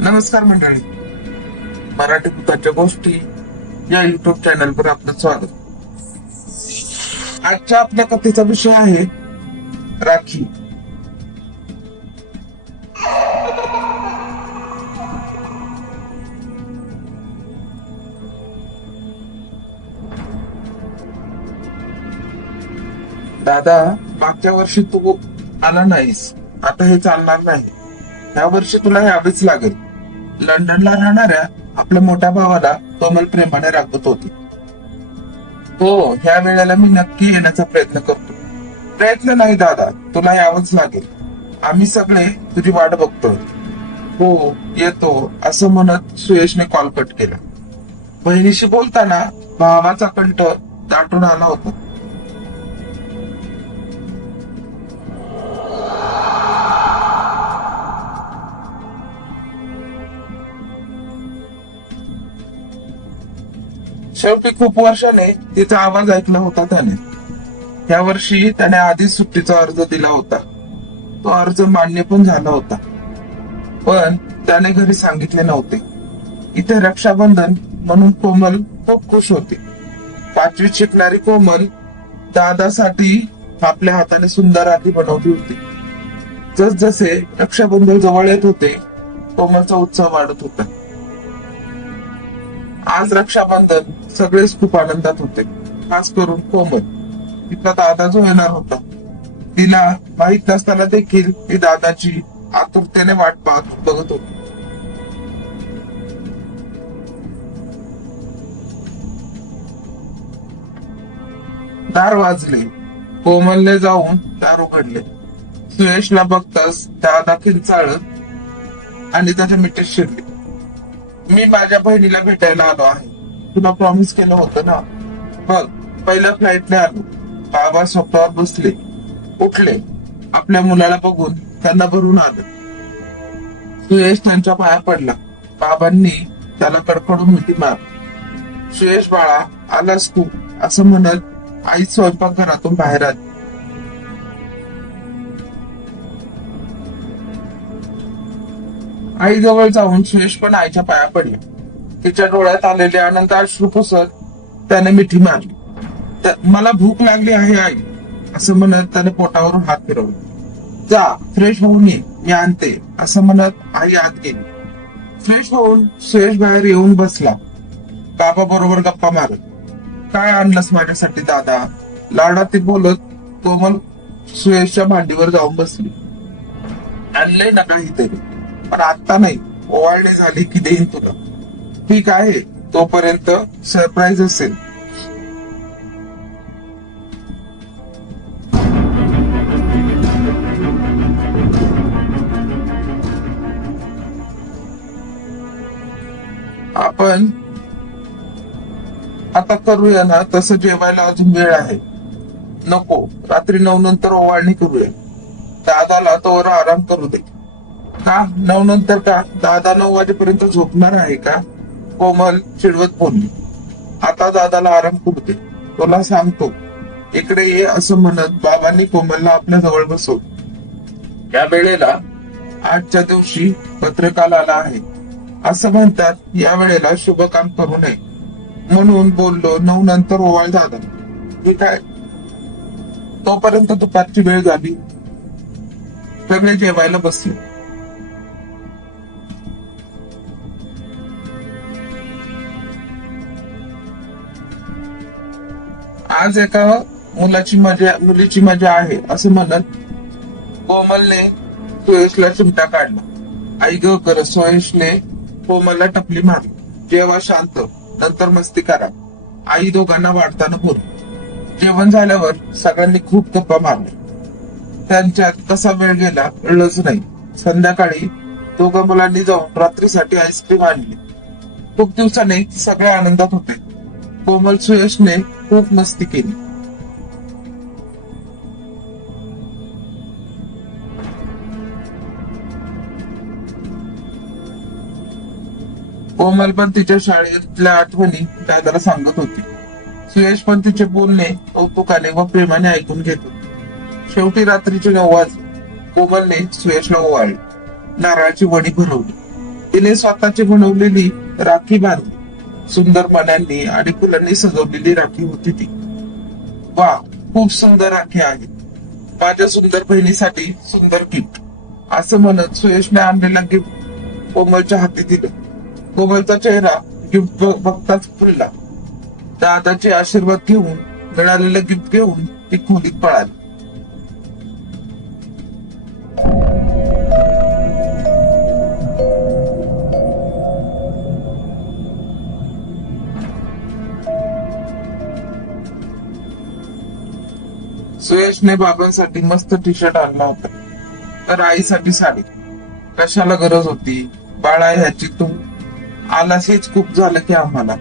नमस्कार मंडळी, मराठी भूताच्या गोष्टी या युट्यूब चॅनलवर आपलं स्वागत. आजच्या आपल्या कथेचा विषय आहे राखी. दादा, मागच्या वर्षी तू आला नाहीस. आता हे चालणार नाही. या वर्षी तुला यावेच लागेल. लंडनला राहणाऱ्या आपल्या मोठ्या भावाला कमल प्रेमाने राखत होती. हो, ह्या वेळेला मी नक्की येण्याचा प्रयत्न करतो. प्रयत्न नाही दादा, तुला यावंच लागेल. आम्ही सगळे तुझी वाट बघतोय. हो, येतो असं म्हणत सुयशने कॉल कट केला. बहिणीशी बोलताना भावाचा कंठ दाटून आला होता. शेवटी खूप वर्षाने तिचा आवाज ऐकला होता त्याने. या वर्षी त्याने आधीच सुट्टीचा अर्ज दिला होता. तो अर्ज मान्य पण झाला होता, पण त्याने घरी सांगितले नव्हते. इथे रक्षाबंधन म्हणून कोमल खूप खुश होती. 5वीत शिकणारी कोमल दादासाठी आपल्या हाताने सुंदर राखी बनवली होती. जसजसे रक्षाबंधन जवळ येत होते, कोमलचा उत्साह वाढत होता. आज रक्षाबंधन सगळेच खूप आनंदात होते, खास करून कोमल. तिचा दादा जो येणार होता, तिला माहित नसताना देखील ती दादाची आतुरतेने वाट पाहत बघत होती. दार वाजले. कोमलने जाऊन दार उघडले. सुयशला बघताच दादा किंचाळत आणि त्याच्या मिठीत शिरले. मी माझ्या बहिणीला भेटायला आलो आहे. तुला प्रॉमिस केलं होतं ना. बघ, पहिल्या फ्लाईटने आलो. बाबा सोफ्यावर बसले, उठले. आपल्या मुलाला बघून त्यांना भरून आलं. सुयश त्यांच्या पाया पडला. बाबांनी त्याला कडकडून मिठी मार. सुयश बाळा, आलास तू असं म्हणत आई स्वयंपाकघरातून बाहेर आली. आई जवळ जाऊन सुयश पण आईच्या पाया पडले. तिच्या डोळ्यात आलेले आनंद अश्रू पुसत त्याने मिठी मारली. मला भूक लागली आहे आई असं म्हणत त्याने पोटावरून हात फिरवला. जा, फ्रेश होऊन ये, मी आणते असं म्हणत आई आत गेली. फ्रेश होऊन सुयश बाहेर येऊन बसला. बाबा बरोबर गप्पा मारत. काय आणलंस माझ्यासाठी दादा, लाडाती बोलत कोमल सुयशच्या मांडीवर जाऊन बसली. आणलंय ना काहीतरी, पण आता नाही. ओवाळणे झाली की देईन तुला. ठीक आहे, तोपर्यंत सरप्राईज असेल. आपण आता करूया ना तसं. जेवायला अजून वेळ आहे. नको, रात्री 9 नंतर ओवाळणी करूया. दादाला तोवर आराम करू दे. का 9 नंतर? का दादा 9 वाजेपर्यंत झोपणार आहे का? कोमल चिडवत बोलली. आता दादाला आराम करू दे, तुला सांगतो. इकडे ये असं म्हणत बाबांनी कोमलला आपल्या जवळ बसवलं. या वेळेला आजच्या दिवशी पत्रकाल आला आहे. असं म्हणतात या वेळेला शुभ काम करू नये, म्हणून बोललो 9 नंतर ओवाळ दादा. ठीक आहे. तोपर्यंत दुपारची वेळ झाली. सगळे जेवायला बसले. आज एका मुलीची मजा आहे असं म्हणत कोमलने सुयशला चिमटा काढला. आई ग कर. सुयशने कोमलला टपली मारली. जेव्हा शांत, नंतर मस्ती करा. आई दोघांना वाढताना बोलली. जेवण झाल्यावर सगळ्यांनी खूप गप्पा मारल्या. त्यांच्यात कसा वेळ गेला कळलंच नाही. संध्याकाळी दोघं मुलांनी जाऊन रात्रीसाठी आईस्क्रीम आणली. खूप दिवसाने सगळे आनंदात होते. कोमल सुयशने खूप मस्ती केली. कोमल पण तिच्या शाळेतल्या आठवणी दादाला सांगत होती. सुयश पण तिचे बोलणे कौतुकाने व प्रेमाने ऐकून घेत होते. शेवटी रात्रीचे 9 वाजले. कोमलने सुयशला ओवाळले. नारळाची वडी भरवली. तिने स्वतःची बनवलेली राखी बांधली. सुंदर मण्यांनी आणि फुलांनी सजवलेली राखी होती ती. वा, खूप सुंदर राखी आहे. माझ्या सुंदर बहिणीसाठी सुंदर गिफ्ट, असं म्हणत सुयशने आणलेला गिफ्ट कोमलच्या हाती दिलं. कोमलचा चेहरा गिफ्ट बघताच फुलला. दादाचे आशीर्वाद घेऊन, मिळालेलं गिफ्ट घेऊन ती खोलीत पळाली. सुयशने बाबांसाठी मस्त टी शर्ट आणला होता, तर आईसाठी साडी. कशाला गरज होती बाळा ह्याची, तू आलास हेच खूप झालं की आम्हाला.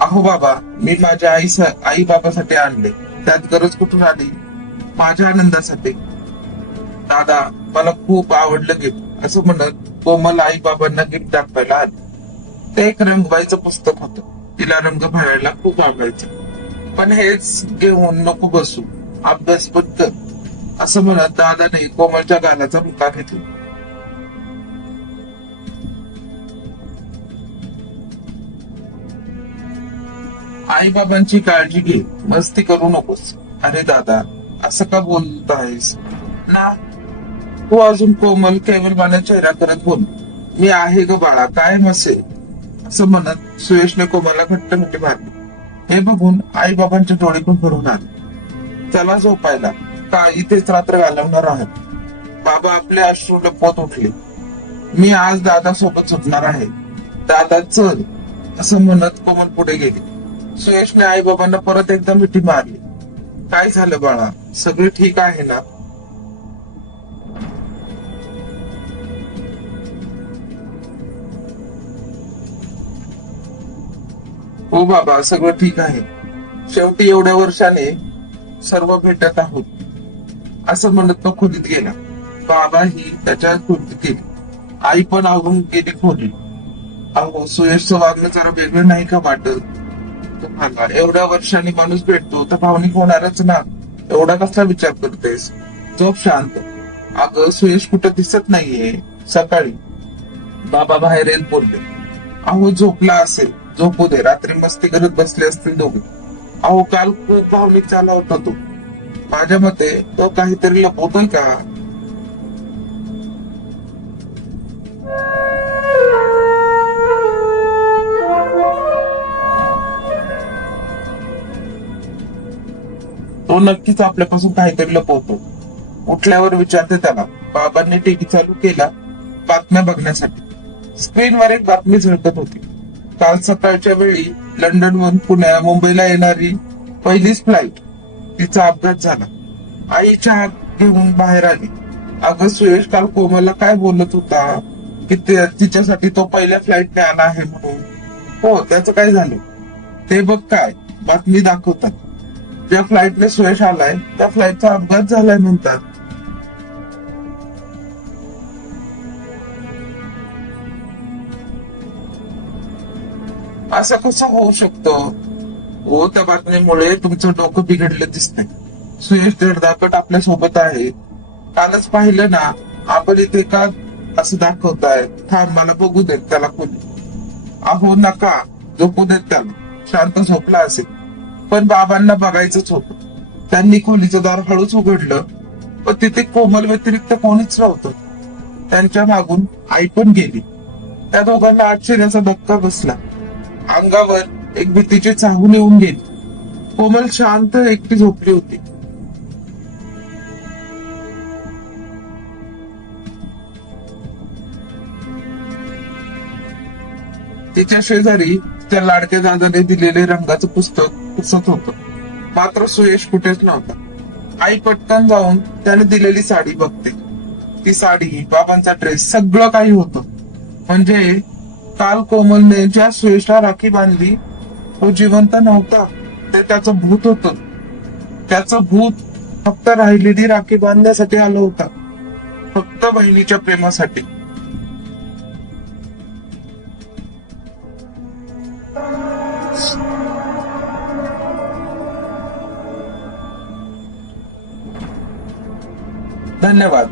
अहो बाबा, मी माझ्या आई बाबासाठी आणले, त्यात गरज कुठून आली? माझ्या आनंदासाठी. दादा, मला खूप आवडलं गिफ्ट, असं म्हणत कोमल आई बाबांना गिफ्ट दाखवायला आली. ते एक रंगवायचं पुस्तक होतं. तिला रंग भरायला खूप आवडायचं. पण हेच घेऊन नको बसू, अभ्यास पण कर, असं म्हणत दादाने कोमलच्या गालाचा मुका घेतला. आई बाबांची काळजी घे, मस्ती करू नकोस. अरे दादा, असं का बोलत आहेस ना? तू अजून कोमल केवलवाने चेहरा करत बोल. मी आहे ग बाळा, काय नसेल, असं म्हणत सुयशने कोमलला घट्ट मिठी मारली. हे बघून आई बाबांचे डोळे पण भरून आले. चला झोपायला, का इथेच रात्र घालवणार आहात? बाबा आपले अश्रू लपवत उठले. मी आज दादा सोबत झोपणार आहे. दादा चल, असं म्हणत कोमल पुढे गेली. सुयशने आई बाबांना परत एकदा मिठी मारली. काय झालं बाळा, सगळे ठीक आहे ना? हो बाबा, सगळं ठीक आहे. शेवटी एवढ्या वर्षाने सर्व भेटत आहोत, असं म्हणत तो खोलीत गेला. बाबा ही त्याच्या खोलीत गेली. आई पण आवरून गेली खोली. अहो, सुयशचं वागणं जरा वेगळं नाही का वाटत तुम्हाला? एवढ्या वर्षांनी माणूस भेटतो तर भावनिक होणारच ना. एवढा कसला विचार करतेस? झोप शांत. अगं, सुयश कुठं दिसत नाहीये. सकाळी बाबा बाहेर येत बोलले. अहो, झोपला असेल, झोपू दे. रात्री मस्ती करत बसले असतील दोघे. अहो, काल खूप भावनिक झाला होता तो. माझ्या मते तो काहीतरी लपवतोय का? तो नक्कीच आपल्यापासून काहीतरी लपवतो. उठल्यावर विचारते त्याला. बाबांनी टीव्ही चालू केला बातम्या बघण्यासाठी. स्क्रीनवर एक बातमी झळकत होती. काल सकाळच्या वेळी लंडनवरून मुंबईला येणारी पहिलीच फ्लाईट, तिचा अपघात झाला. आई चहा घेऊन बाहेर आली. अगं सुयश काल कोमलला काय बोलत होता की तिच्यासाठी तो पहिल्या फ्लाईटने आला आहे म्हणून. हो, त्याचं काय झालं ते बघ. काय बातमी दाखवतात, ज्या फ्लाईटने सुयश आलाय त्या फ्लाईटचा अपघात झालाय म्हणतात. असं कसं होऊ शकतं? हो, त्या बातमीमुळे तुमचं डोकं बिघडलं दिसतंय. सुयश धडधाकट आपल्या सोबत आहे. कालच पाहिलं ना आपण इथे का असं दाखवताय. थांब, मला बघू देत त्याला खोली. अहो नका, झोपू देत त्याला. शांत झोपला असेल. पण बाबांना बघायचंच होतं. त्यांनी खोलीचं दार हळूच उघडलं, पण तिथे कोमल व्यतिरिक्त कोणीच नव्हतं. त्यांच्या मागून आई पण गेली. त्या दोघांना आश्चर्याचा धक्का बसला. अंगावर एक भीतीची चाहूल येऊन गेली. कोमल शांत एकटी झोपली होती. तिच्या शेजारी त्या लाडक्या दादाने दिलेले रंगाचं पुस्तक पुसत होतं. मात्र सुयश कुठेच नव्हता. आई पटकन जाऊन त्याने दिलेली साडी बघते. ती साडी, बाबांचा ड्रेस, सगळं काही होतं. म्हणजे काल कोमलने ज्या सुयशला राखी बांधली तो जिवंत नव्हता, ते त्याचं भूत होतं. त्याचं भूत फक्त राहिलेली राखी बांधण्यासाठी आलं होता, फक्त बहिणीच्या प्रेमासाठी. धन्यवाद.